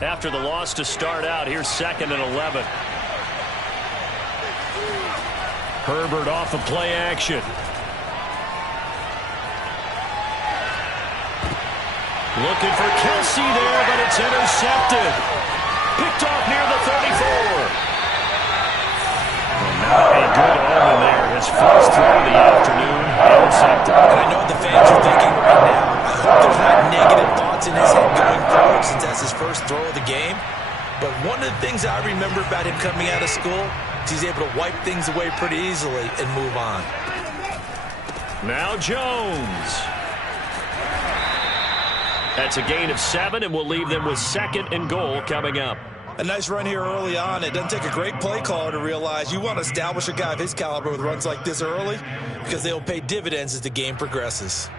after the loss to start out. Here's 2nd and 11. Herbert off of play action. Looking for Kelsey there, but it's intercepted. Picked off near the 34. Not a good omen there. His first throw of the afternoon, intercepted. And I know what the fans are thinking right now. I hope there's not negative thoughts in his head going forward since that's his first throw of the game. But one of the things I remember about him coming out of school is he's able to wipe things away pretty easily and move on. Now Jones. That's a gain of 7, and we'll leave them with 2nd and goal coming up. A nice run here early on. It doesn't take a great play caller to realize you want to establish a guy of his caliber with runs like this early because they'll pay dividends as the game progresses.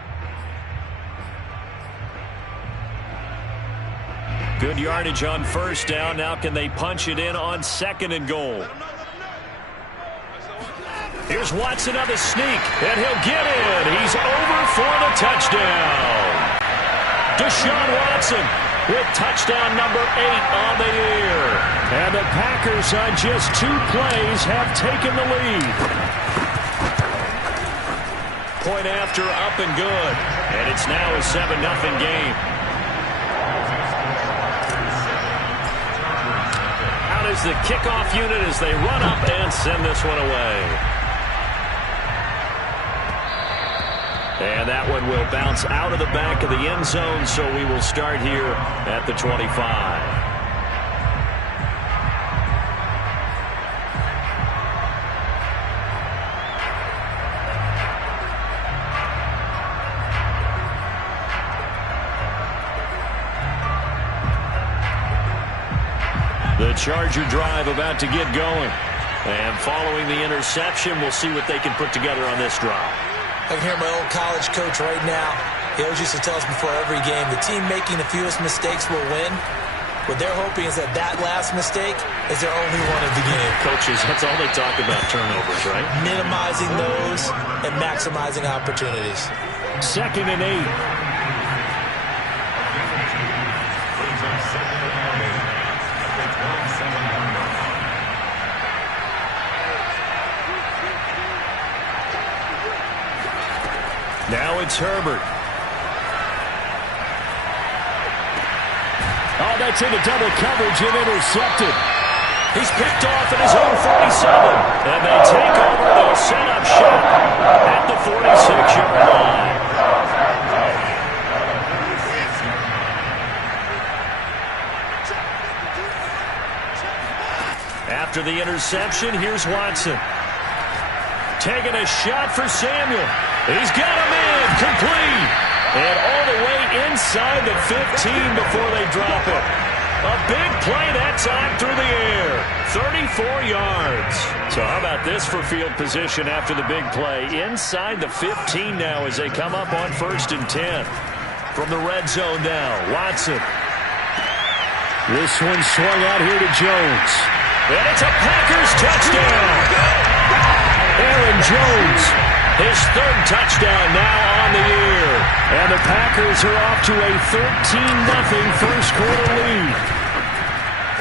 Good yardage on first down. Now can they punch it in on 2nd and goal? Here's Watson on the sneak, and he'll get in. He's over for the touchdown. Deshaun Watson with touchdown number 8 on the year. And the Packers on just 2 plays have taken the lead. Point after, up and good. And it's now a 7-0 game. Out is the kickoff unit as they run up and send this one away. And that one will bounce out of the back of the end zone, so we will start here at the 25. The Charger drive about to get going. And following the interception, we'll see what they can put together on this drive. I can hear my old college coach right now. He always used to tell us before every game, the team making the fewest mistakes will win. What they're hoping is that that last mistake is their only one of the game. Coaches, that's all they talk about, turnovers, right? Minimizing those and maximizing opportunities. 2nd and 8. Now it's Herbert. Oh, that's into double coverage and intercepted. He's picked off at his own 47. And they take over. They'll set up shop at the 46-yard line. After the interception, here's Watson. Taking a shot for Samuel. He's got him in, complete. And all the way inside the 15 before they drop it. A big play that time through the air. 34 yards. So how about this for field position after the big play? Inside the 15 now as they come up on 1st and 10. From the red zone now, Watson. This one swung out here to Jones. And it's a Packers touchdown. Aaron Jones, his 3rd touchdown now on the year. And the Packers are off to a 13-0 first quarter lead.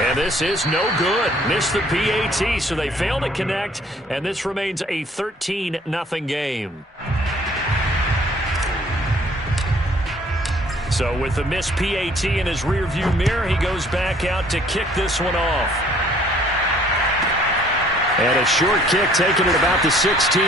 And this is no good. Missed the PAT, so they fail to connect, and this remains a 13-0 game. So with the missed PAT in his rearview mirror, he goes back out to kick this one off. And a short kick taken at about the 16.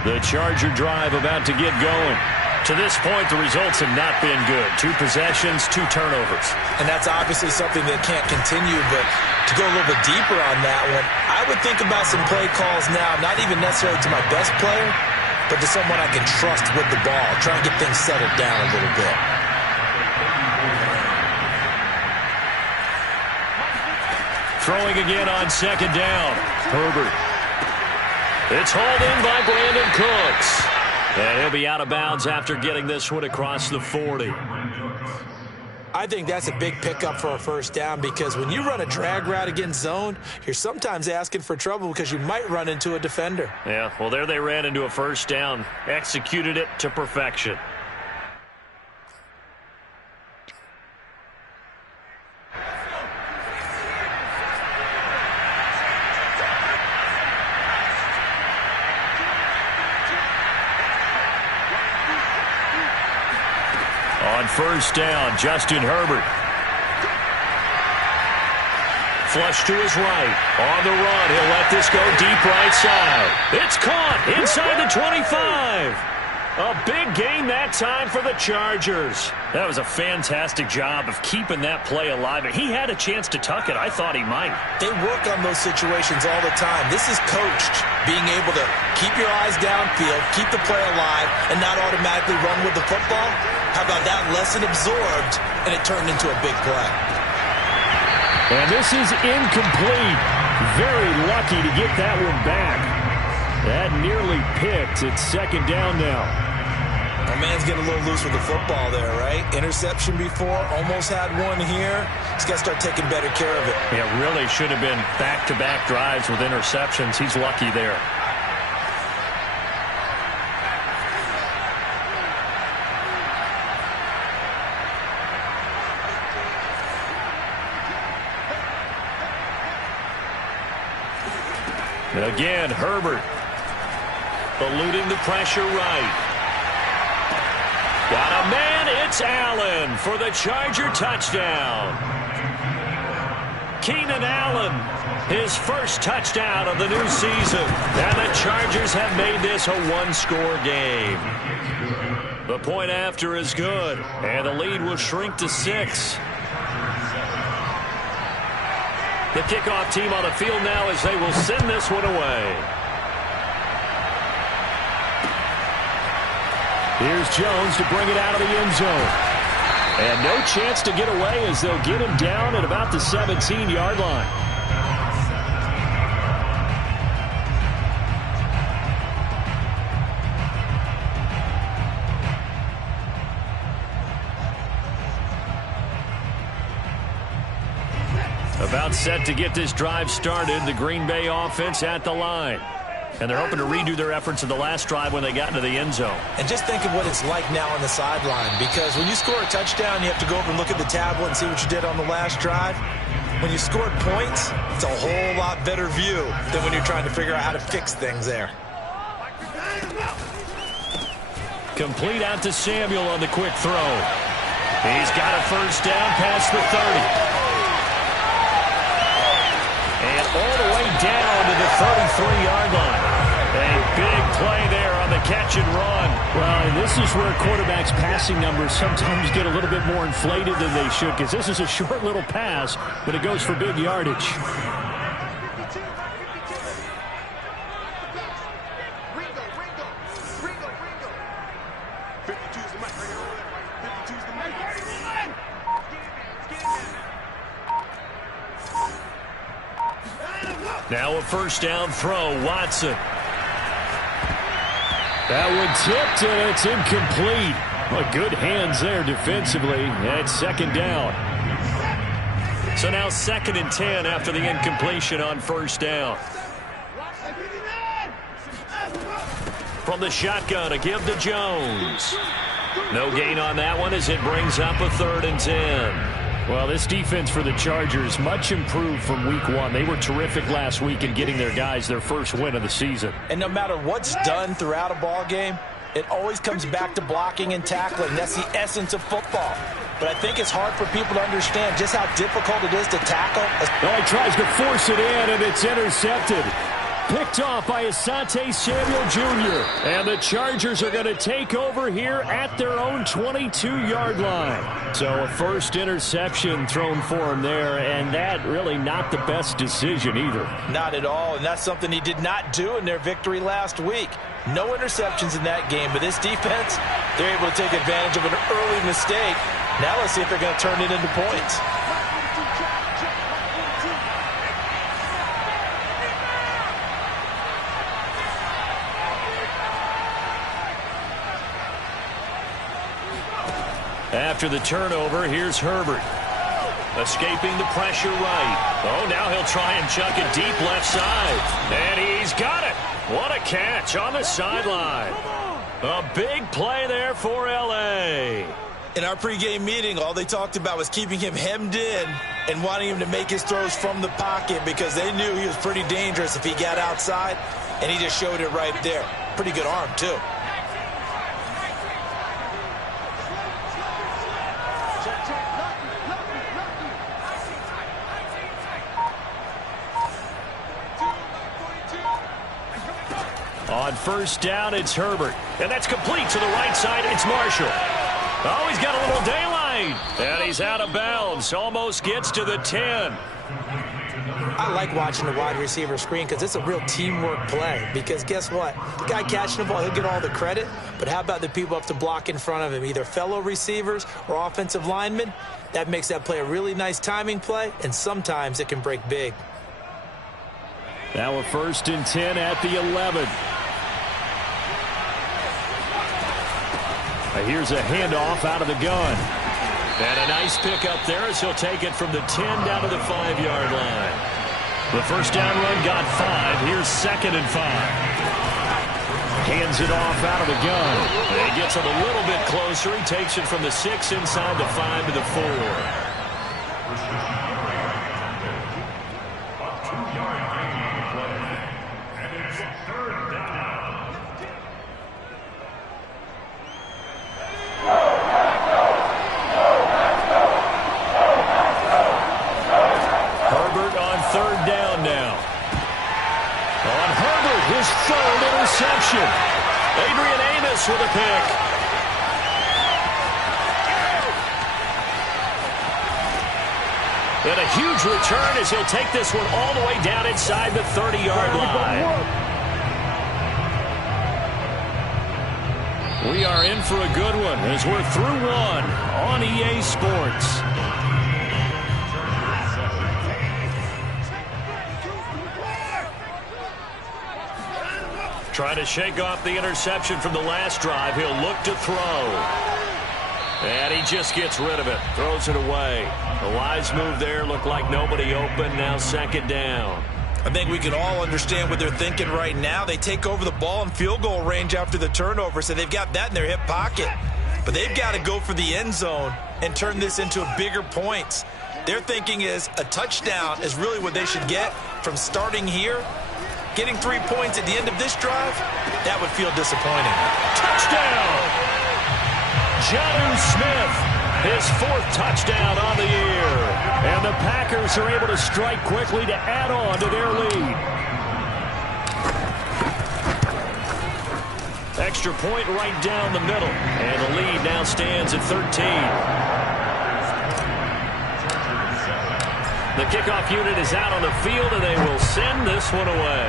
The Charger drive about to get going. To this point, the results have not been good. 2 possessions, 2 turnovers. And that's obviously something that can't continue, but to go a little bit deeper on that one, I would think about some play calls now, not even necessarily to my best player, but to someone I can trust with the ball. Try and get things settled down a little bit. Throwing again on 2nd down. Herbert. It's hauled in by Brandon Cooks. And he'll be out of bounds after getting this one across the 40. I I think that's a big pickup for a first down because when you run a drag route against zone, you're sometimes asking for trouble because you might run into a defender. Yeah, well, there they ran into a first down, executed it to perfection. On first down, Justin Herbert. Flush to his right. On the run, he'll let this go deep right side. It's caught inside the 25. A big gain that time for the Chargers. That was a fantastic job of keeping that play alive. He had a chance to tuck it. I thought he might. They work on those situations all the time. This is coached, being able to keep your eyes downfield, keep the play alive, and not automatically run with the football. How about that lesson absorbed, and it turned into a big play? And this is incomplete. Very lucky to get that one back. That nearly picked. It's second down now. My man's getting a little loose with the football there, right? Interception before, almost had one here. He's got to start taking better care of it. Yeah, really should have been back-to-back drives with interceptions. He's lucky there. Again, Herbert eluding the pressure right. Got a man, it's Allen for the Charger touchdown. Keenan Allen, his first touchdown of the new season. And the Chargers have made this a one-score game. The point after is good, and the lead will shrink to 6. The kickoff team on the field now as they will send this one away. Here's Jones to bring it out of the end zone. And no chance to get away as they'll get him down at about the 17-yard line. About set to get this drive started, the Green Bay offense at the line. And they're hoping to redo their efforts in the last drive when they got into the end zone. And just think of what it's like now on the sideline, because when you score a touchdown, you have to go over and look at the tablet and see what you did on the last drive. When you scored points, it's a whole lot better view than when you're trying to figure out how to fix things there. Complete out to Samuel on the quick throw. He's got a first down past the 30. And all the way down to the 33-yard line. A big play there on the catch and run. Well, and this is where quarterbacks' passing numbers sometimes get a little bit more inflated than they should, because this is a short little pass, but it goes for big yardage. Now a first down throw, Watson. That one tipped, and it's incomplete. Well, good hands there defensively. And it's second down. So now 2nd and 10 after the incompletion on first down. From the shotgun, a give to Jones. No gain on that one as it brings up a 3rd and 10. Well, this defense for the Chargers much improved from week 1. They were terrific last week in getting their guys their first win of the season. And no matter what's done throughout a ball game, it always comes back to blocking and tackling. That's the essence of football. But I think it's hard for people to understand just how difficult it is to tackle. Oh, he tries to force it in, and it's intercepted. Picked off by Asante Samuel Jr. And the Chargers are going to take over here at their own 22-yard line. So a first interception thrown for him there, and that really not the best decision either. Not at all, and that's something he did not do in their victory last week. No interceptions in that game, but this defense, they're able to take advantage of an early mistake. Now let's see if they're going to turn it into points. After the turnover, here's Herbert. Escaping the pressure right. Oh, now he'll try and chuck it deep left side. And he's got it. What a catch on the sideline. A big play there for L.A. In our pregame meeting, all they talked about was keeping him hemmed in and wanting him to make his throws from the pocket because they knew he was pretty dangerous if he got outside, and he just showed it right there. Pretty good arm, too. On first down, it's Herbert. And that's complete to the right side. It's Marshall. Oh, he's got a little daylight. And he's out of bounds. Almost gets to the 10. I like watching the wide receiver screen because it's a real teamwork play. Because guess what? The guy catching the ball, he'll get all the credit. But how about the people up to block in front of him, either fellow receivers or offensive linemen? That makes that play a really nice timing play, and sometimes it can break big. Now a 1st and 10 at the 11. Here's a handoff out of the gun. And a nice pick up there as he'll take it from the 10 down to the 5-yard line. The first down run got 5. Here's 2nd and 5. Hands it off out of the gun. And he gets it a little bit closer. He takes it from the 6 inside the 5 to the 4. Adrian Amos with a pick. And a huge return as he'll take this one all the way down inside the 30-yard line. We are in for a good one as we're through one on EA Sports. Trying to shake off the interception from the last drive. He'll look to throw. And he just gets rid of it. Throws it away. A wise move there. Looked like nobody open. Now 2nd down. I think we can all understand what they're thinking right now. They take over the ball in field goal range after the turnover, so they've got that in their hip pocket. But they've got to go for the end zone and turn this into bigger points. Their thinking is a touchdown is really what they should get from starting here. Getting 3 points at the end of this drive, that would feel disappointing. Touchdown! Jonnu Smith, his 4th touchdown on the year. And the Packers are able to strike quickly to add on to their lead. Extra point right down the middle. And the lead now stands at 13. The kickoff unit is out on the field, and they will send this one away.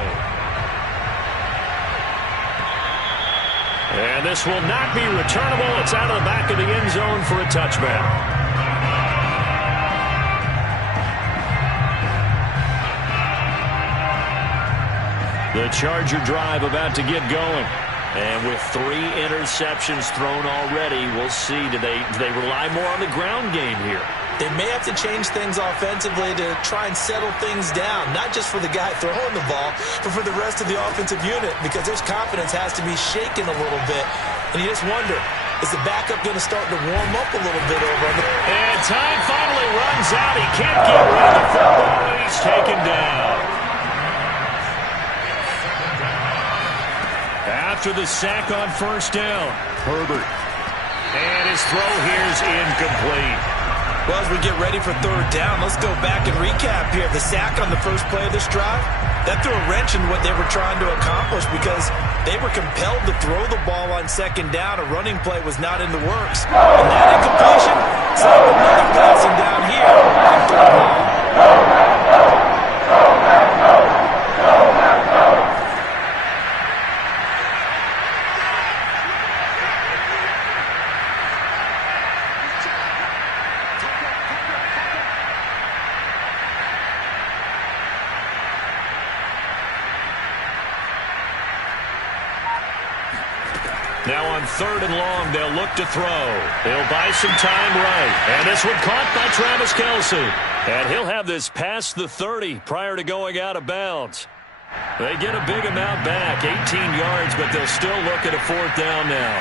And this will not be returnable. It's out of the back of the end zone for a touchback. The Charger drive about to get going. And with 3 interceptions thrown already, we'll see. Do they rely more on the ground game here? They may have to change things offensively to try and settle things down, not just for the guy throwing the ball, but for the rest of the offensive unit, because their confidence has to be shaken a little bit. And you just wonder, is the backup going to start to warm up a little bit over on the... And time finally runs out. He can't get rid of the football, and he's taken down. After the sack on first down, Herbert. And his throw here's incomplete. Well, as we get ready for 3rd down, let's go back and recap here. The sack on the first play of this drive, that threw a wrench in what they were trying to accomplish because they were compelled to throw the ball on 2nd down. A running play was not in the works. And that incompletion set up another passing down here on 3rd down. Now on 3rd and long, they'll look to throw. They'll buy some time right. And this one caught by Travis Kelce. And he'll have this past the 30 prior to going out of bounds. They get a big amount back, 18 yards, but they'll still look at a 4th down now.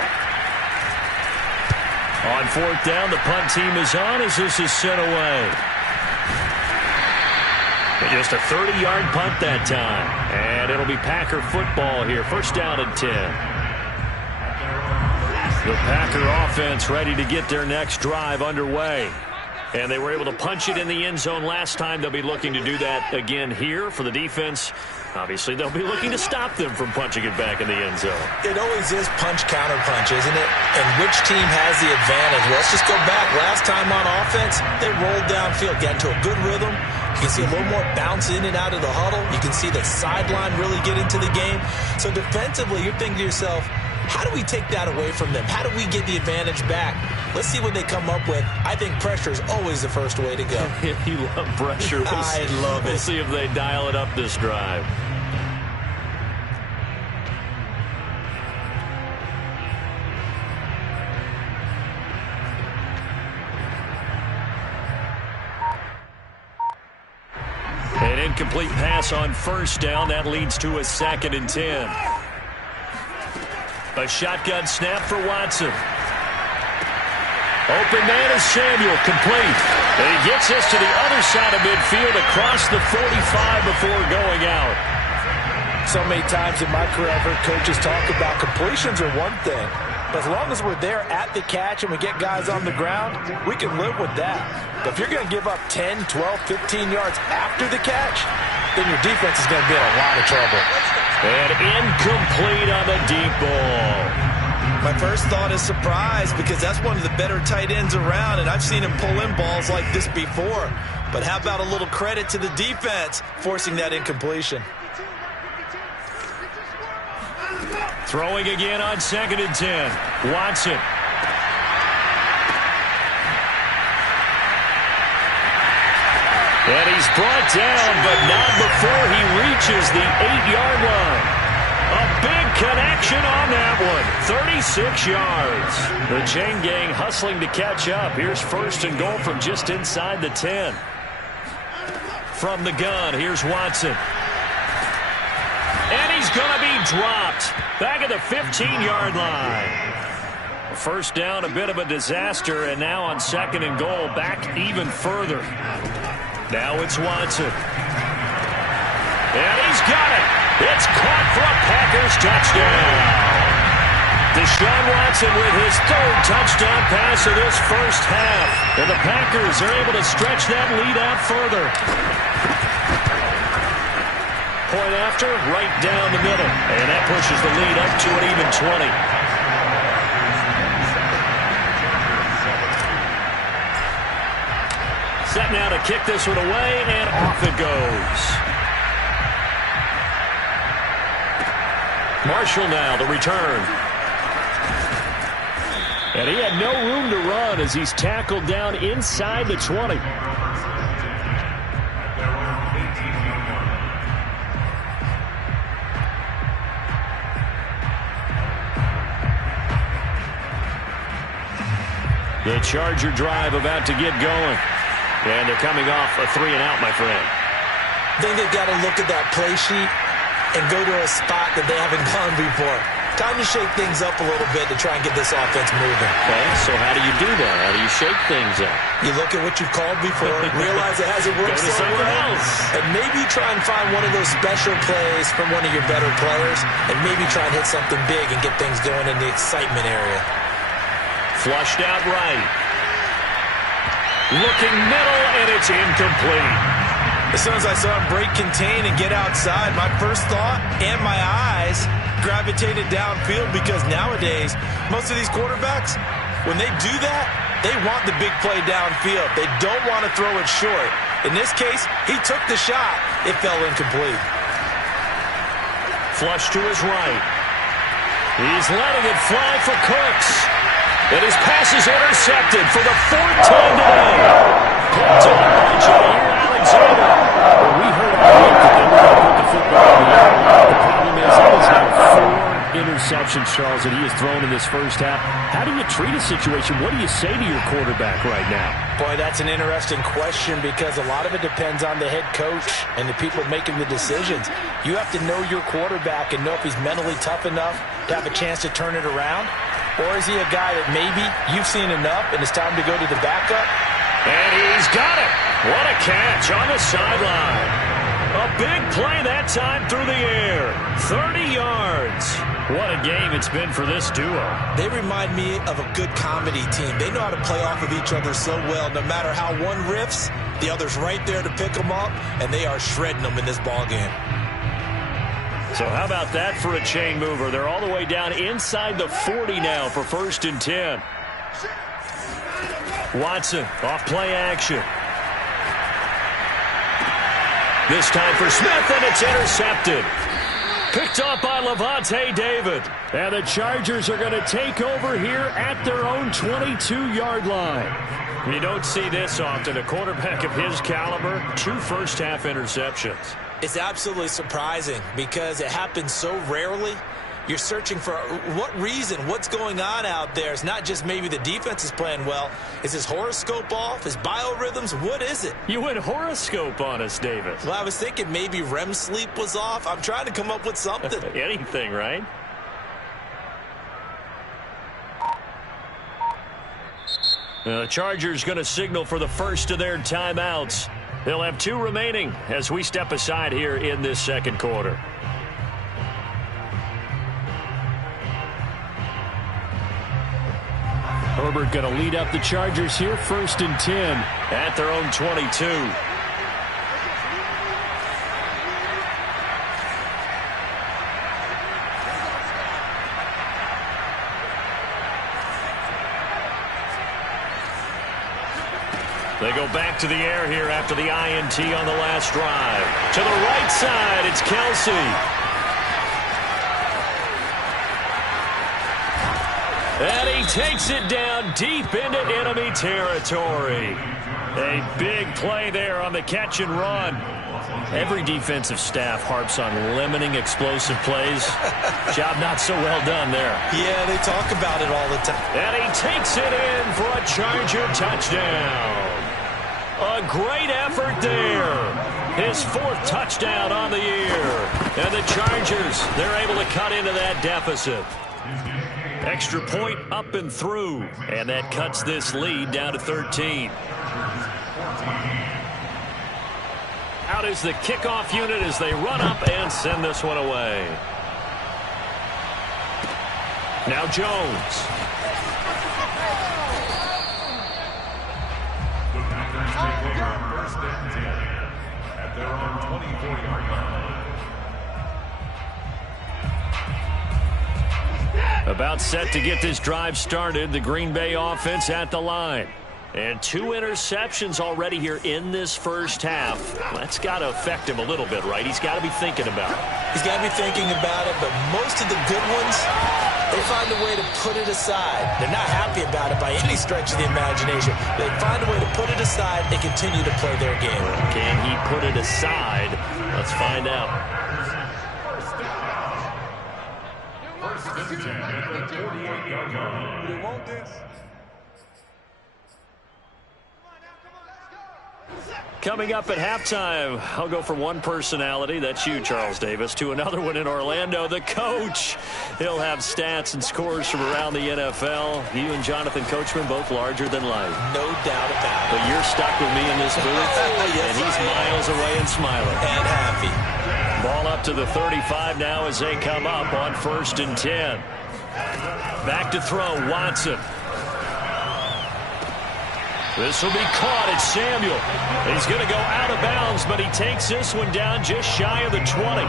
On 4th down, the punt team is on as this is sent away. Just a 30-yard punt that time. And it'll be Packer football here. 1st down and 10. The Packer offense ready to get their next drive underway. And they were able to punch it in the end zone last time. They'll be looking to do that again here for the defense. Obviously, they'll be looking to stop them from punching it back in the end zone. It always is punch-counter-punch, isn't it? And which team has the advantage? Well, let's just go back. Last time on offense, they rolled downfield, got into a good rhythm. You can see a little more bounce in and out of the huddle. You can see the sideline really get into the game. So defensively, you're thinking to yourself, how do we take that away from them? How do we get the advantage back? Let's see what they come up with. I think pressure is always the first way to go. You love pressure. I love it. We'll see if they dial it up this drive. An incomplete pass on 1st down. That leads to a 2nd and 10. A shotgun snap for Watson. Open man is Samuel, complete. And he gets this to the other side of midfield across the 45 before going out. So many times in my career, I've heard coaches talk about completions are one thing. But as long as we're there at the catch and we get guys on the ground, we can live with that. But if you're going to give up 10, 12, 15 yards after the catch, then your defense is going to be in a lot of trouble. And incomplete on the deep ball. My first thought is surprise because that's one of the better tight ends around, and I've seen him pull in balls like this before. But how about a little credit to the defense forcing that incompletion? Throwing again on 2nd and 10. Watson. And he's brought down, but not before he reaches the 8-yard line. A big connection on that one. 36 yards. The chain gang hustling to catch up. Here's 1st and goal from just inside the 10. From the gun, here's Watson. And he's going to be dropped. Back at the 15-yard line. 1st down, a bit of a disaster, and now on 2nd and goal, back even further. Now it's Watson. And he's got it. It's caught for a Packers touchdown. Deshaun Watson with his 3rd touchdown pass of this first half. And the Packers are able to stretch that lead out further. Point after, right down the middle. And that pushes the lead up to an even 20. Set now to kick this one away, and off it goes. Marshall now the return. And he had no room to run as he's tackled down inside the 20. The Charger drive about to get going. And they're coming off a 3-and-out, my friend. I think they've got to look at that play sheet and go to a spot that they haven't gone before. Time to shake things up a little bit to try and get this offense moving. Okay, so how do you do that? How do you shake things up? You look at what you've called before, realize it hasn't worked so well, and maybe try and find one of those special plays from one of your better players, and maybe try and hit something big and get things going in the excitement area. Flushed out right. Looking middle, and it's incomplete. As soon as I saw him break contain and get outside, my first thought and my eyes gravitated downfield because nowadays, most of these quarterbacks, when they do that, they want the big play downfield. They don't want to throw it short. In this case, he took the shot. It fell incomplete. Flush to his right. He's letting it fly for Cooks. And his pass is intercepted for the 4th time today. Picked up by Jair Alexander. Well, we heard all week that they were going to put the football in the air. The problem is now 4 interceptions interceptions, Charles, that he has thrown in this first half. How do you treat a situation? What do you say to your quarterback right now? Boy, that's an interesting question because a lot of it depends on the head coach and the people making the decisions. You have to know your quarterback and know if he's mentally tough enough to have a chance to turn it around, or is he a guy that maybe you've seen enough and it's time to go to the backup? And he's got it. What a catch on the sideline. A big play that time through the air. 30 yards. What a game it's been for this duo. They remind me of a good comedy team. They know how to play off of each other so well. No matter how one riffs, the other's right there to pick them up, and they are shredding them in this ball game. So how about that for a chain mover? They're all the way down inside the 40 now for 1st and 10. Watson off play action. This time for Smith, and it's intercepted. Picked off by Levante David. And the Chargers are going to take over here at their own 22-yard line. You don't see this often. A quarterback of his caliber, 2 first-half interceptions. It's absolutely surprising because it happens so rarely. You're searching for what reason, what's going on out there. It's not just maybe the defense is playing well. Is his horoscope off? His biorhythms? What is it? You went horoscope on us, David. Well, I was thinking maybe REM sleep was off. I'm trying to come up with something. Anything, right? The Chargers going to signal for the first of their timeouts. They'll have 2 remaining as we step aside here in this second quarter. Herbert going to lead up the Chargers here, 1st and 10. At their own 22. They go back to the air here after the INT on the last drive. To the right side, it's Kelsey. And he takes it down deep into enemy territory. A big play there on the catch and run. Every defensive staff harps on limiting explosive plays. Job not so well done there. Yeah, they talk about it all the time. And he takes it in for a Charger touchdown. A great effort there. His 4th touchdown on the year. And the Chargers, they're able to cut into that deficit. Extra point up and through. And that cuts this lead down to 13. Out is the kickoff unit as they run up and send this one away. Now Jones. At their own 24-yard line. About set to get this drive started. The Green Bay offense at the line. And 2 interceptions already here in this first half. That's got to affect him a little bit, right? He's got to be thinking about it. He's got to be thinking about it, but most of the good ones, they find a way to put it aside. They're not happy about it by any stretch of the imagination. They find a way to put it aside and continue to play their game. Can he put it aside? Let's find out. Coming up at halftime, I'll go from one personality, that's you, Charles Davis, to another one in Orlando, the coach. He'll have stats and scores from around the NFL. You and Jonathan Coachman, both larger than life. No doubt about it. But you're stuck with me in this booth, Yes, and he's miles away and smiling. And happy. Ball up to the 35 now as they come up on 1st and 10. Back to throw, Watson. This will be caught. It's Samuel. He's going to go out of bounds, but he takes this one down just shy of the 20.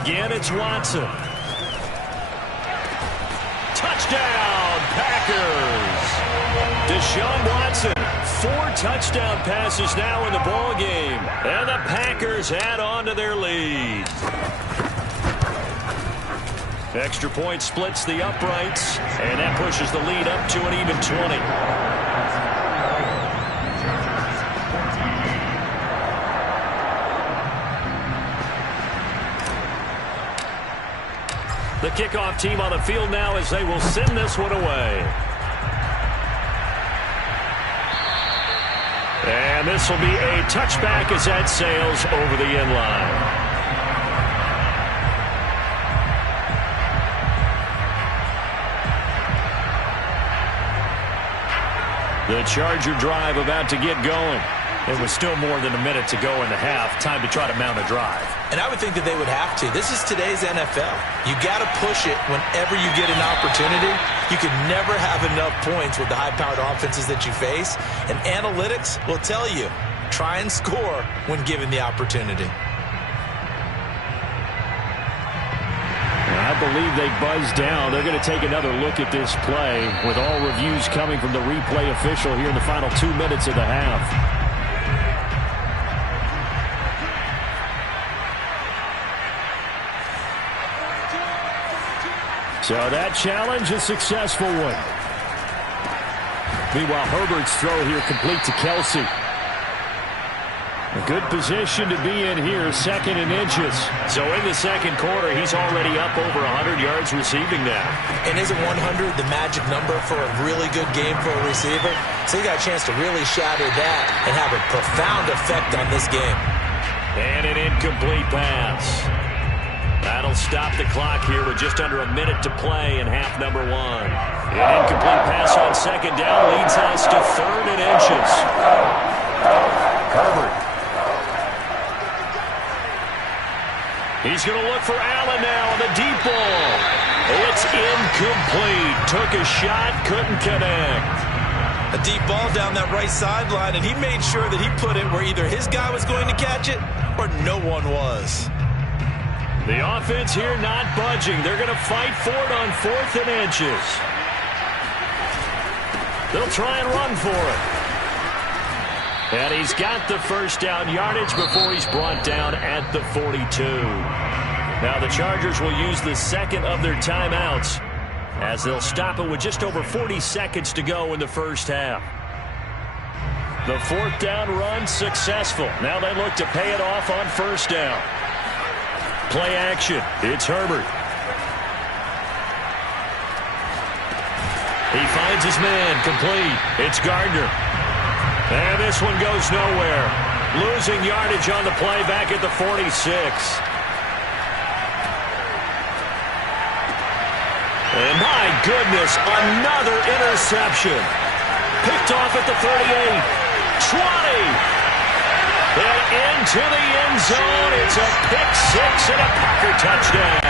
Again, it's Watson. Touchdown, Packers. Deshaun Watson, 4 touchdown passes now in the ball game, and the Packers add on to their lead. Extra point splits the uprights, and that pushes the lead up to an even 20. The kickoff team on the field now as they will send this one away. And this will be a touchback as that sails over the end line. The Charger drive about to get going. It was still more than a minute to go in the half. Time to try to mount a drive. And I would think that they would have to. This is today's NFL. You got to push it whenever you get an opportunity. You can never have enough points with the high-powered offenses that you face. And analytics will tell you, try and score when given the opportunity. I believe they buzzed down. They're going to take another look at this play with all reviews coming from the replay official here in the final 2 minutes of the half. So that challenge, a successful one. Meanwhile, Herbert's throw here complete to Kelsey. A good position to be in here, 2nd and inches. So in the second quarter, he's already up over 100 yards receiving now. And isn't 100 the magic number for a really good game for a receiver? So he got a chance to really shatter that and have a profound effect on this game. And an incomplete pass. That'll stop the clock here with just under a minute to play in half number 1. An incomplete pass on 2nd down leads us to 3rd and inches. Herbert. He's going to look for Allen now on the deep ball. It's incomplete. Took a shot, couldn't connect. A deep ball down that right sideline, and he made sure that he put it where either his guy was going to catch it or no one was. The offense here not budging. They're going to fight for it on 4th and inches. They'll try and run for it. And he's got the first down yardage before he's brought down at the 42. Now the Chargers will use the 2nd of their timeouts as they'll stop it with just over 40 seconds to go in the first half. The 4th down run successful. Now they look to pay it off on 1st down. Play action. It's Herbert. He finds his man complete. It's Gardner. And this one goes nowhere. Losing yardage on the play back at the 46. And my goodness, another interception. Picked off at the 38. 20. And into the end zone. It's a pick 6 and a Packer touchdown.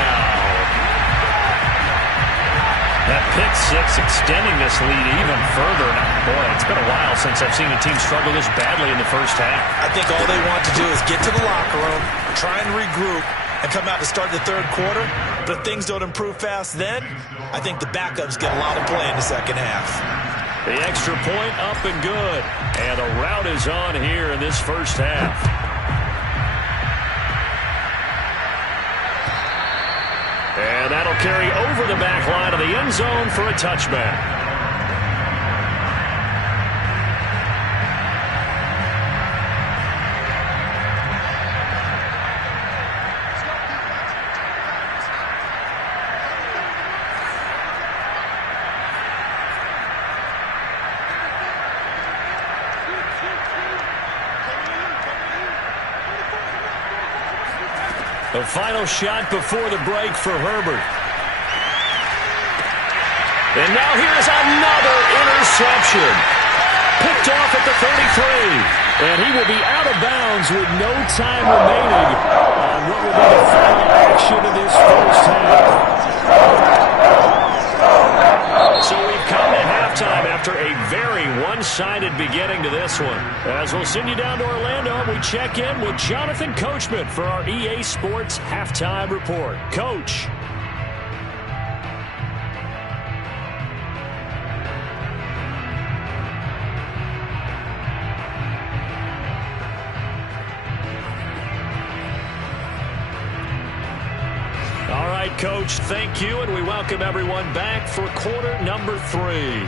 That pick 6 extending this lead even further. Now, boy, it's been a while since I've seen a team struggle this badly in the first half. I think all they want to do is get to the locker room, try and regroup, and come out to start the 3rd quarter. But if things don't improve fast then, I think the backups get a lot of play in the second half. The extra point up and good. And the route is on here in this first half. And that'll carry over the back line of the end zone for a touchback. The final shot before the break for Herbert. And now here's another interception. Picked off at the 33. And he will be out of bounds with no time remaining on what will be the final action of this first half. So we've come to halftime after a very one-sided beginning to this one. As we'll send you down to Orlando, we check in with Jonathan Coachman for our EA Sports Halftime Report. Coach. All right, Coach, thank you, and we welcome everyone back for quarter number 3.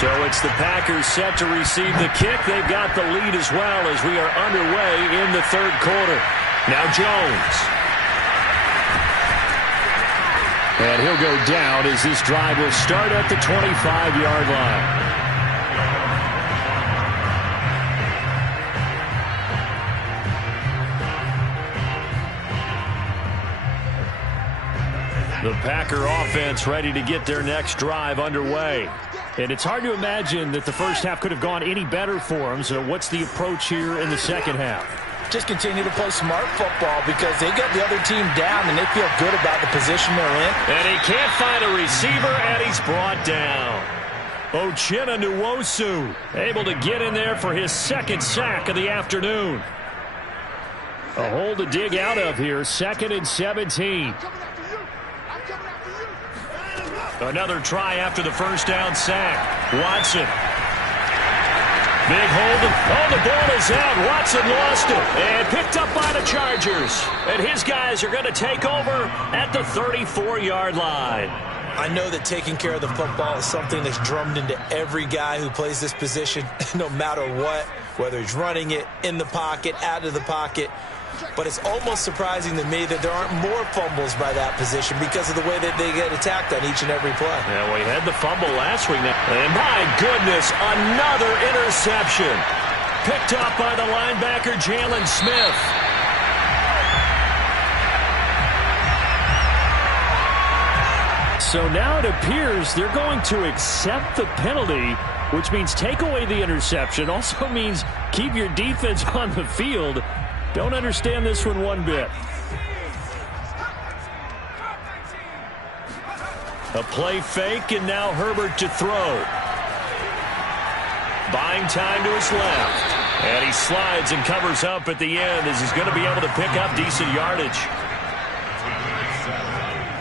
So It's the Packers set to receive the kick. They've got the lead as well as we are underway in the third quarter. Now Jones. And he'll go down as this drive will start at the 25-yard line. The Packer offense ready to get their next drive underway. And it's hard to imagine that the first half could have gone any better for them. So what's the approach here in the second half? Just continue to play smart football because they got the other team down and they feel good about the position they're in. And he can't find a receiver, and he's brought down. Uchenna Nwosu able to get in there for his second sack of the afternoon. A hole to dig out of here, 2nd and 17. Another try after the first down sack. Watson. Big hold. Oh, the ball is out. Watson lost it. And picked up by the Chargers. And his guys are going to take over at the 34-yard line. I know that taking care of the football is something that's drummed into every guy who plays this position, no matter what, whether he's running it, in the pocket, out of the pocket. But it's almost surprising to me that there aren't more fumbles by that position because of the way that they get attacked on each and every play. Yeah, we had the fumble last week. And my goodness, another interception. Picked up by the linebacker, Jalen Smith. So now it appears they're going to accept the penalty, which means take away the interception. Also means keep your defense on the field. Don't understand this one bit. A play fake, and now Herbert to throw. Buying time to his left. And he slides and covers up at the end as he's going to be able to pick up decent yardage.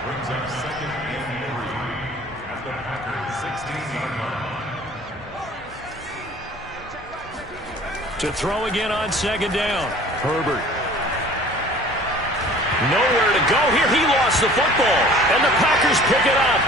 Brings up 2nd and 3 at the Packers 16-yard line. To throw again on 2nd down. Herbert. Nowhere to go here. He lost the football. And the Packers pick it up.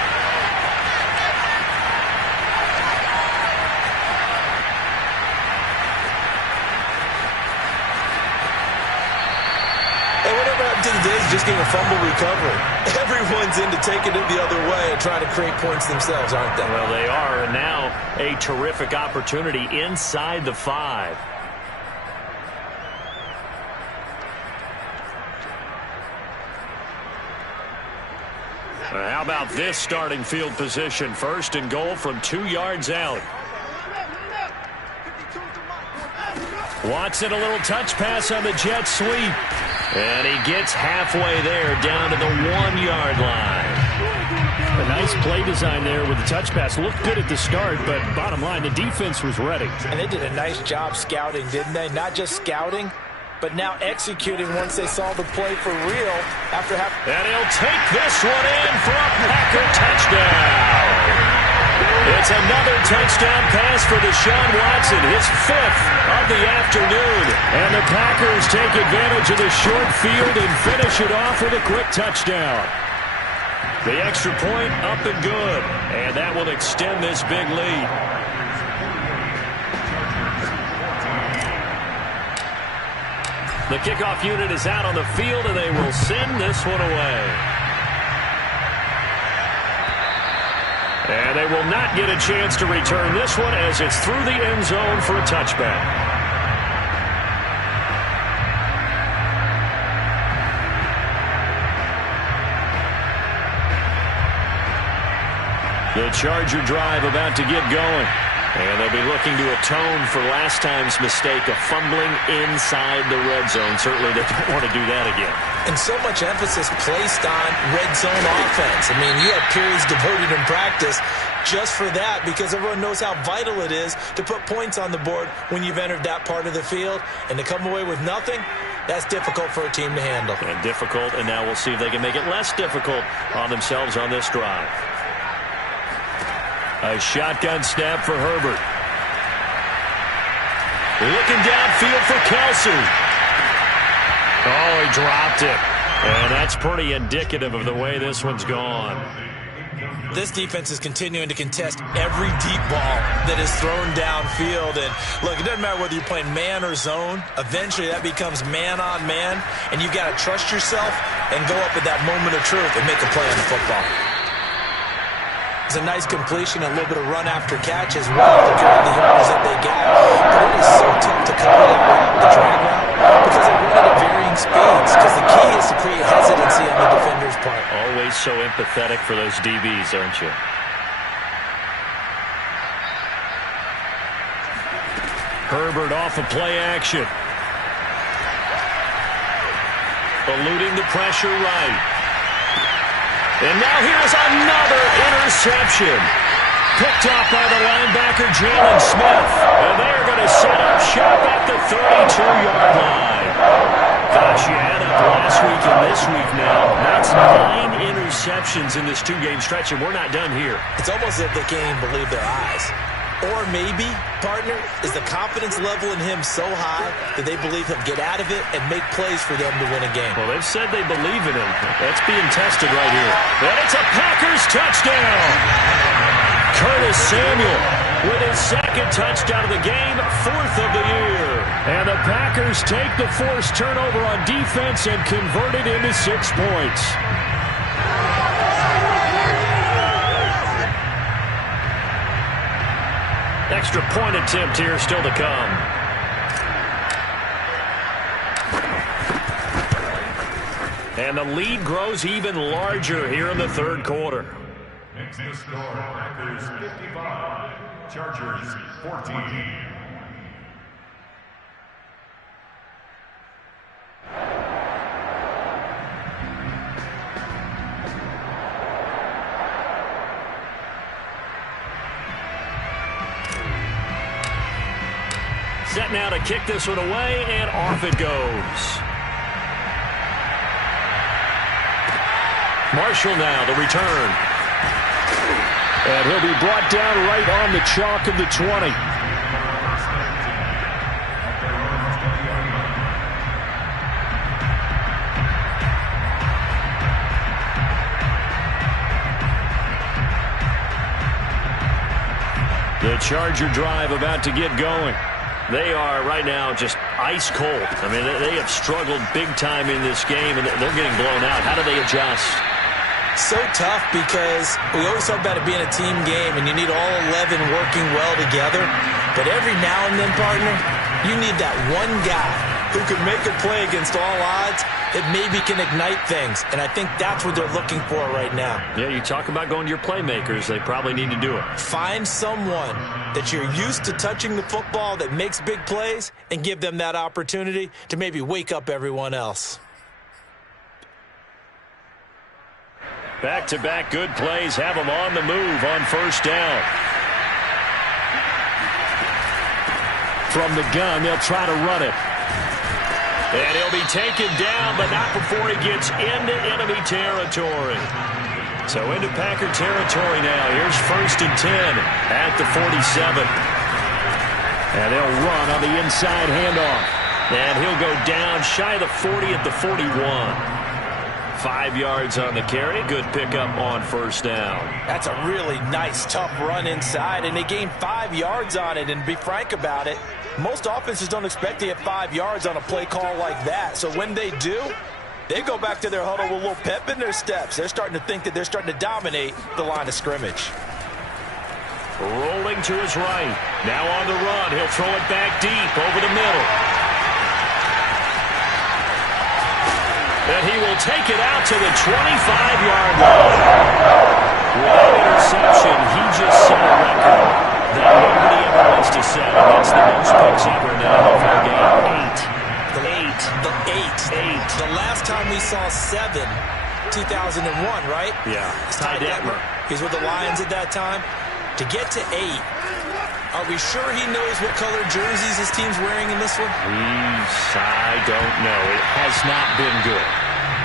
And whatever happened to the days of just getting a fumble recovery? Everyone's into taking it the other way and trying to create points themselves, aren't they? Well, they are. And now a terrific opportunity inside the 5. How about this starting field position? 1st and goal from 2 yards out. Watson, a little touch pass on the jet sweep. And he gets halfway there, down to the 1-yard line. A nice play design there with the touch pass. Looked good at the start, but bottom line, the defense was ready. And they did a nice job scouting, didn't they? Not just scouting, but now executing once they saw the play for real after having... And he'll take this one in for a Packer touchdown. It's another touchdown pass for Deshaun Watson, his 5th of the afternoon. And the Packers take advantage of the short field and finish it off with a quick touchdown. The extra point up and good. And that will extend this big lead. The kickoff unit is out on the field, and they will send this one away. And they will not get a chance to return this one as it's through the end zone for a touchback. The Charger drive about to get going. And they'll be looking to atone for last time's mistake of fumbling inside the red zone. Certainly they don't want to do that again. And so much emphasis placed on red zone offense. I mean, you have periods devoted in practice just for that because everyone knows how vital it is to put points on the board when you've entered that part of the field. And to come away with nothing, that's difficult for a team to handle. And difficult, and now we'll see if they can make it less difficult on themselves on this drive. A shotgun snap for Herbert. Looking downfield for Kelsey. Oh, he dropped it. And that's pretty indicative of the way this one's gone. This defense is continuing to contest every deep ball that is thrown downfield. And look, it doesn't matter whether you're playing man or zone. Eventually, that becomes man on man, and you've got to trust yourself and go up at that moment of truth and make a play on the football. It's a nice completion, a little bit of run after catch as well to get the yardage that they got. But it is so tough to cover that route, the drag route, because they run it at varying speeds. Because the key is to create hesitancy on the defender's part. Always so empathetic for those DBs, aren't you? Herbert off of play action. Eluding the pressure right. And now here's another interception. Picked off by the linebacker, Jalen Smith. And they're going to set up shop at the 32-yard line. Gosh, you add up last week and this week now. That's 9 interceptions in this 2-game stretch, and we're not done here. It's almost as if they can't even believe their eyes. Or maybe, partner, is the confidence level in him so high that they believe he'll get out of it and make plays for them to win a game. Well, they've said they believe in him. That's being tested right here. And it's a Packers touchdown. Curtis Samuel with his second touchdown of the game, 4th of the year. And the Packers take the forced turnover on defense and convert it into 6 points. Extra point attempt here still to come. And the lead grows even larger here in the third quarter. Makes the score Packers 55, Chargers 14. Set now to kick this one away, and off it goes. Marshall now, the return. And he'll be brought down right on the chalk of the 20. The Charger drive about to get going. They are right now just ice cold. I mean, they have struggled big time in this game, and they're getting blown out. How do they adjust? So tough because we always talk about it being a team game, and you need all 11 working well together. But every now and then, partner, you need that one guy who can make a play against all odds that maybe can ignite things. And I think that's what they're looking for right now. Yeah, you talk about going to your playmakers. They probably need to do it. Find someone that you're used to touching the football that makes big plays and give them that opportunity to maybe wake up everyone else. Back-to-back good plays have them on the move on first down. From the gun, they'll try to run it. And he'll be taken down, but not before he gets into enemy territory. So into Packer territory now. Here's 1st and 10 at the 47. And they'll run on the inside handoff. And he'll go down shy of the 40 at the 41. 5 yards on the carry. Good pickup on first down. That's a really nice, tough run inside, and they gained 5 yards on it. And to be frank about it, most offenses don't expect to get 5 yards on a play call like that. So when they do, they go back to their huddle with a little pep in their steps. They're starting to think that they're starting to dominate the line of scrimmage. Rolling to his right. Now on the run. He'll throw it back deep over the middle. And he will take it out to the 25-yard line. With that interception, he just set a record that nobody ever wants to set. That's the most picks ever in an NFL game. 8. The last time we saw 7, 2001, right? Yeah. Ty Detmer. He's with the Lions at that time. To get to 8, are we sure he knows what color jerseys his team's wearing in this one? I don't know. It has not been good.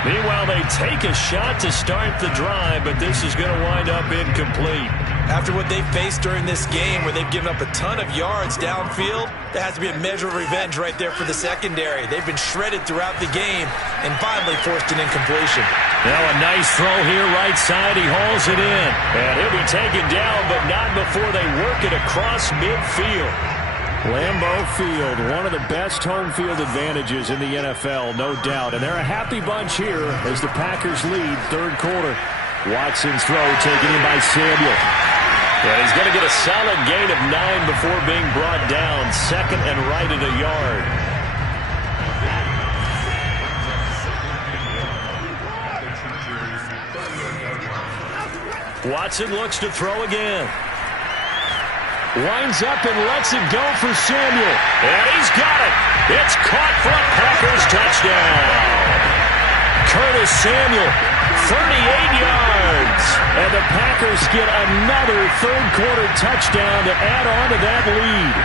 Meanwhile, they take a shot to start the drive, but this is going to wind up incomplete. After what they've faced during this game where they've given up a ton of yards downfield, there has to be a measure of revenge right there for the secondary. They've been shredded throughout the game and finally forced an incompletion. Now a nice throw here right side. He hauls it in. And he'll be taken down, but not before they work it across midfield. Lambeau Field, one of the best home field advantages in the NFL, no doubt. And they're a happy bunch here as the Packers lead third quarter. Watson's throw taken in by Samuel. And he's going to get a solid gain of 9 before being brought down. Second and right at a yard. Watson looks to throw again. Winds up and lets it go for Samuel. And he's got it. It's caught for a Packers touchdown. Curtis Samuel, 38 yards. And the Packers get another third-quarter touchdown to add on to that lead.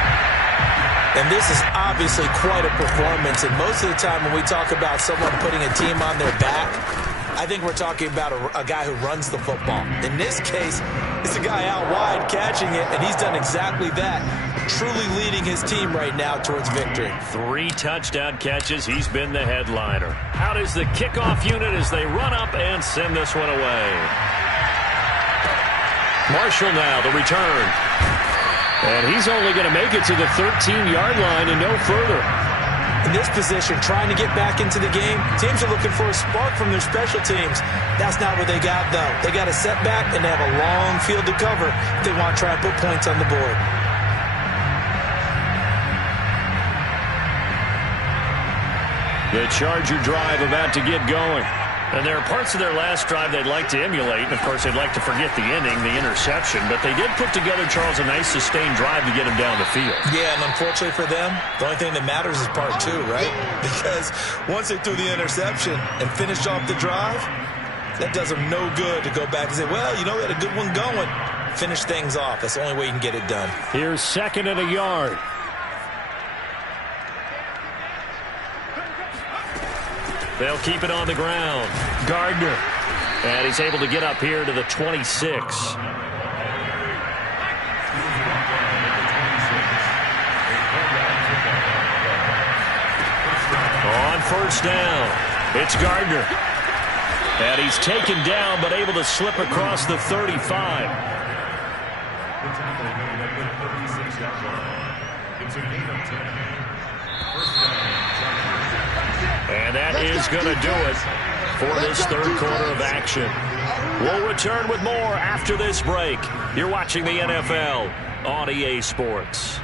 And this is obviously quite a performance. And most of the time when we talk about someone putting a team on their back, I think we're talking about a guy who runs the football. In this case, it's a guy out wide catching it, and he's done exactly that, truly leading his team right now towards victory. 3 touchdown catches. He's been the headliner. Out is the kickoff unit as they run up and send this one away. Marshall now, the return. And he's only going to make it to the 13-yard line and no further. In this position, trying to get back into the game, teams are looking for a spark from their special teams. That's not what they got, though. They got a setback, and they have a long field to cover if they want to try and put points on the board. The Charger drive about to get going. And there are parts of their last drive they'd like to emulate. And, of course, they'd like to forget the ending, the interception. But they did put together, Charles, a nice sustained drive to get him down the field. Yeah, and unfortunately for them, the only thing that matters is part 2, right? Because once they threw the interception and finished off the drive, that does them no good to go back and say, well, you know, we had a good one going. Finish things off. That's the only way you can get it done. Here's second and a yard. They'll keep it on the ground. Gardner. And he's able to get up here to the 26. On first down, it's Gardner. And he's taken down but able to slip across the 35. And that is going to do it for this third quarter of action. We'll return with more after this break. You're watching the NFL on EA Sports.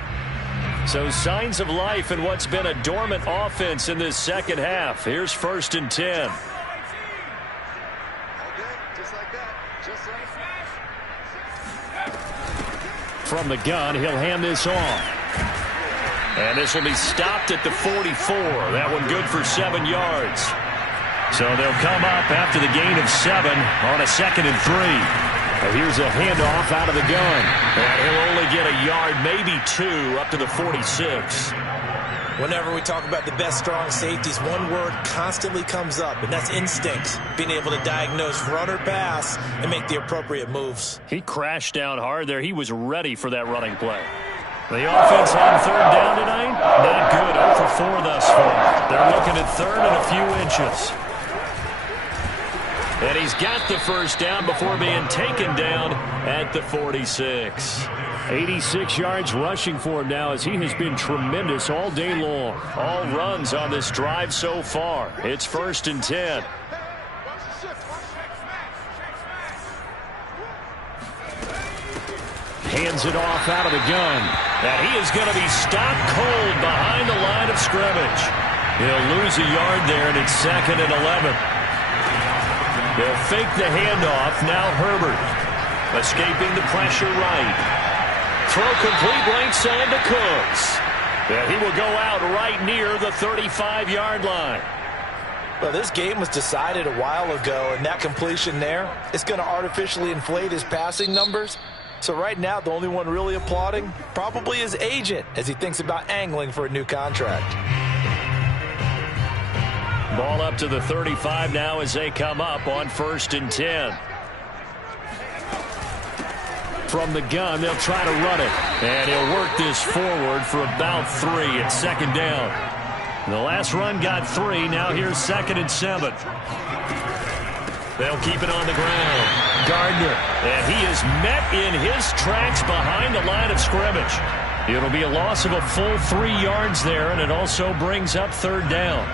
So signs of life in what's been a dormant offense in this second half. Here's 1st and 10. From the gun, he'll hand this off. And this will be stopped at the 44. That one good for 7 yards. So they'll come up after the gain of 7 on a 2nd and 3. Here's a handoff out of the gun. And he'll only get a yard, maybe 2, up to the 46. Whenever we talk about the best strong safeties, one word constantly comes up, and that's instincts. Being able to diagnose run or pass and make the appropriate moves. He crashed down hard there. He was ready for that running play. The offense on third down tonight, not good. 0 for 4 thus far. They're looking at third and a few inches. And he's got the first down before being taken down at the 46. 86 yards rushing for him now as he has been tremendous all day long. All runs on this drive so far. It's 1st and 10. Hands it off out of the gun. And he is going to be stopped cold behind the line of scrimmage. He'll lose a yard there, and it's 2nd and 11. They'll fake the handoff. Now Herbert escaping the pressure right. Throw complete right side to Cooks. And he will go out right near the 35-yard line. Well, this game was decided a while ago, and that completion there is going to artificially inflate his passing numbers. So right now, the only one really applauding probably his agent as he thinks about angling for a new contract. Ball up to the 35 now as they come up on 1st and 10. From the gun, they'll try to run it. And he'll work this forward for about 3. It's second down. The last run got 3. Now here's 2nd and 7. They'll keep it on the ground. Gardner. And he is met in his tracks behind the line of scrimmage. It'll be a loss of a full 3 yards there, and it also brings up 3rd down.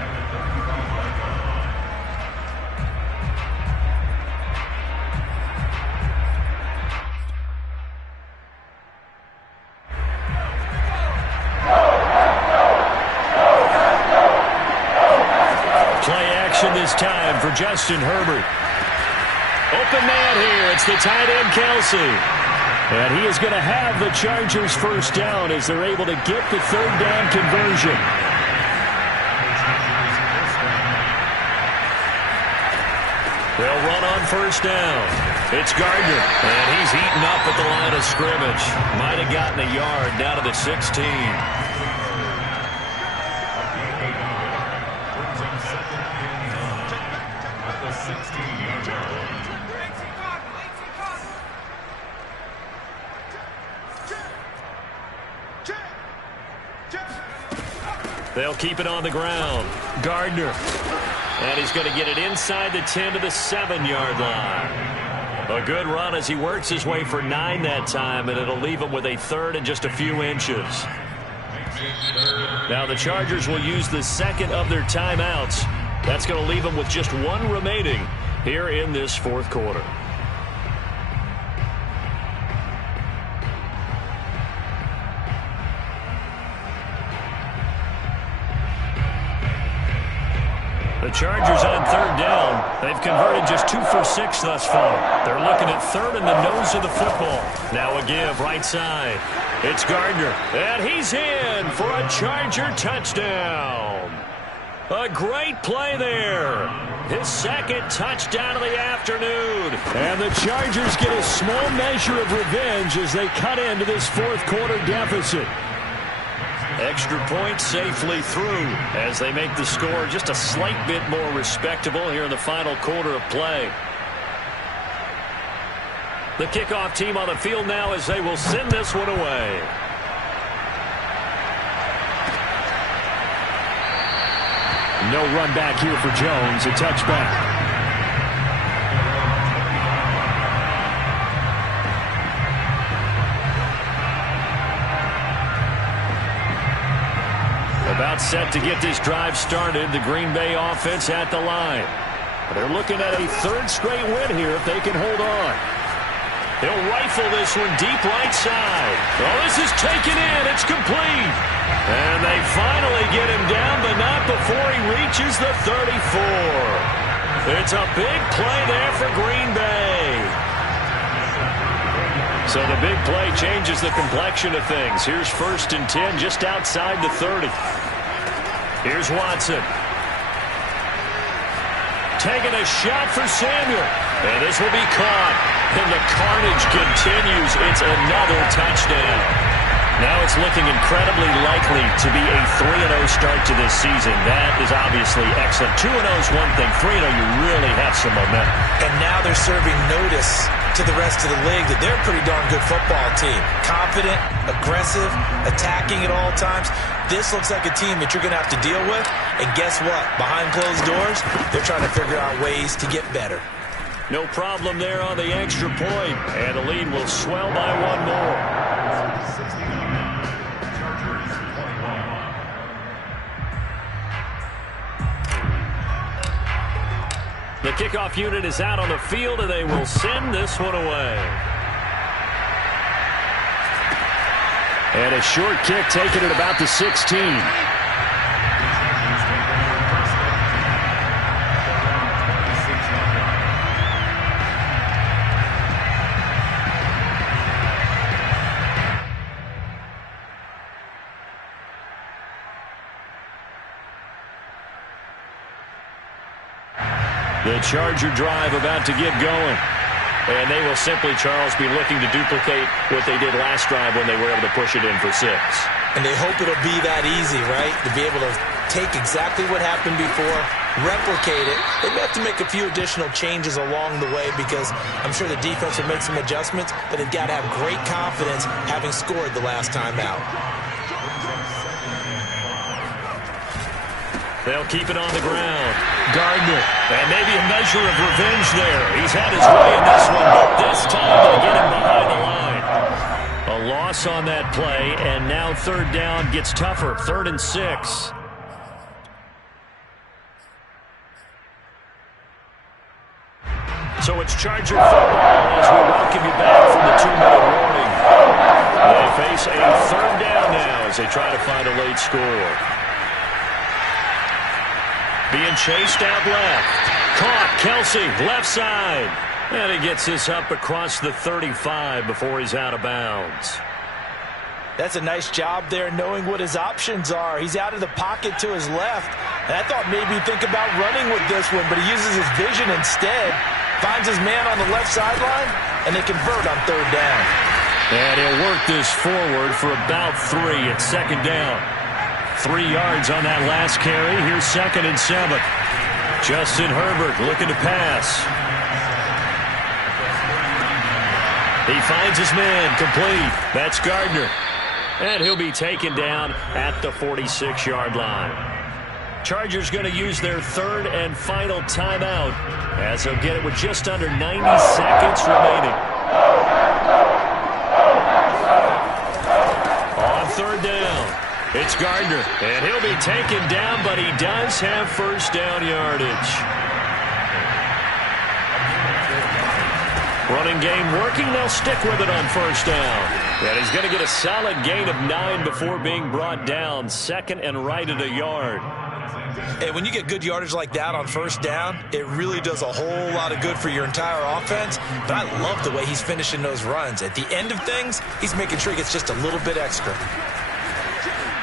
This time for Justin Herbert. Open man here. It's the tight end, Kelsey. And he is going to have the Chargers first down as they're able to get the 3rd down conversion. They'll run on first down. It's Gardner. And he's eaten up at the line of scrimmage. Might have gotten a yard down to the 16. They'll keep it on the ground. Gardner. And he's going to get it inside the 10 to the 7-yard line. A good run as he works his way for 9 that time, and it'll leave him with a 3rd and just a few inches. Now the Chargers will use the 2nd of their timeouts. That's going to leave them with just 1 remaining here in this 4th quarter. The Chargers on 3rd down. They've converted just 2 for 6 thus far. They're looking at 3rd and the nose of the football. Now a give right side. It's Gardner. And he's in for a Charger touchdown. A great play there. His 2nd touchdown of the afternoon. And the Chargers get a small measure of revenge as they cut into this 4th quarter deficit. Extra point safely through as they make the score just a slight bit more respectable here in the final quarter of play. The kickoff team on the field now as they will send this one away. No run back here for Jones. A touchback. About set to get this drive started. The Green Bay offense at the line. They're looking at a 3rd straight win here if they can hold on. They'll rifle this one deep right side. Oh, this is taken in. It's complete. And they finally get him down, but not before he reaches the 34. It's a big play there for Green Bay. So the big play changes the complexion of things. Here's 1st and 10 just outside the 30. Here's Watson. Taking a shot for Samuel. And this will be caught. And the carnage continues. It's another touchdown. Now it's looking incredibly likely to be a 3-0 start to this season. That is obviously excellent. 2-0 is one thing. 3-0, you really have some momentum. And now they're serving notice to the rest of the league that they're a pretty darn good football team. Confident, aggressive, attacking at all times. This looks like a team that you're going to have to deal with. And guess what? Behind closed doors, they're trying to figure out ways to get better. No problem there on the extra point. And the lead will swell by 1 more. The kickoff unit is out on the field, and they will send this one away. And a short kick taken at about the 16. The Charger drive about to get going. And they will simply, Charles, be looking to duplicate what they did last drive when they were able to push it in for 6. And they hope it'll be that easy, right? To be able to take exactly what happened before, replicate it. They may have to make a few additional changes along the way because I'm sure the defense will make some adjustments, but they've got to have great confidence having scored the last time out. They'll keep it on the ground. Gardner. And maybe a measure of revenge there. He's had his way in this one, but this time they get him behind the line. A loss on that play, and now third down gets tougher. 3rd and 6. So it's Charger football as we welcome you back from the 2-minute warning. They face a 3rd down now as they try to find a late score. Being chased out left. Caught. Kelsey, left side. And he gets this up across the 35 before he's out of bounds. That's a nice job there knowing what his options are. He's out of the pocket to his left. And I thought maybe he'd think about running with this one, but he uses his vision instead. Finds his man on the left sideline, and they convert on 3rd down. And he'll work this forward for about 3 at 2nd down. 3 yards on that last carry. Here's 2nd and 7. Justin Herbert looking to pass. He finds his man complete. That's Gardner. And he'll be taken down at the 46-yard line. Chargers going to use their 3rd and final timeout as they'll get it with just under 90 seconds remaining. On 3rd down. It's Gardner, and he'll be taken down, but he does have 1st down yardage. Running game working. They'll stick with it on 1st down. And he's going to get a solid gain of 9 before being brought down. 2nd and right at a yard. Hey, when you get good yardage like that on 1st down, it really does a whole lot of good for your entire offense. But I love the way he's finishing those runs. At the end of things, he's making sure he gets just a little bit extra.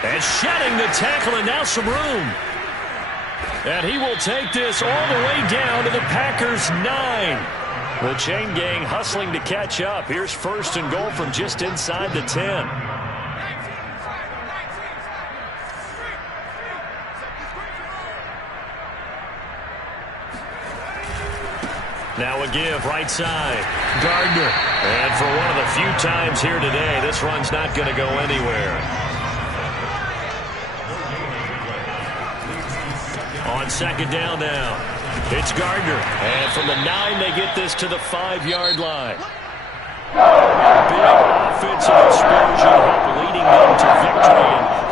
And shedding the tackle, and now some room. And he will take this all the way down to the Packers' 9. The chain gang hustling to catch up. Here's 1st and goal from just inside the 10. Now a give, right side. Gardner. And for one of the few times here today, this run's not going to go anywhere. On 2nd down now. It's Gardner. And from the 9, they get this to the 5-yard line. Big offensive explosion leading them to victory. And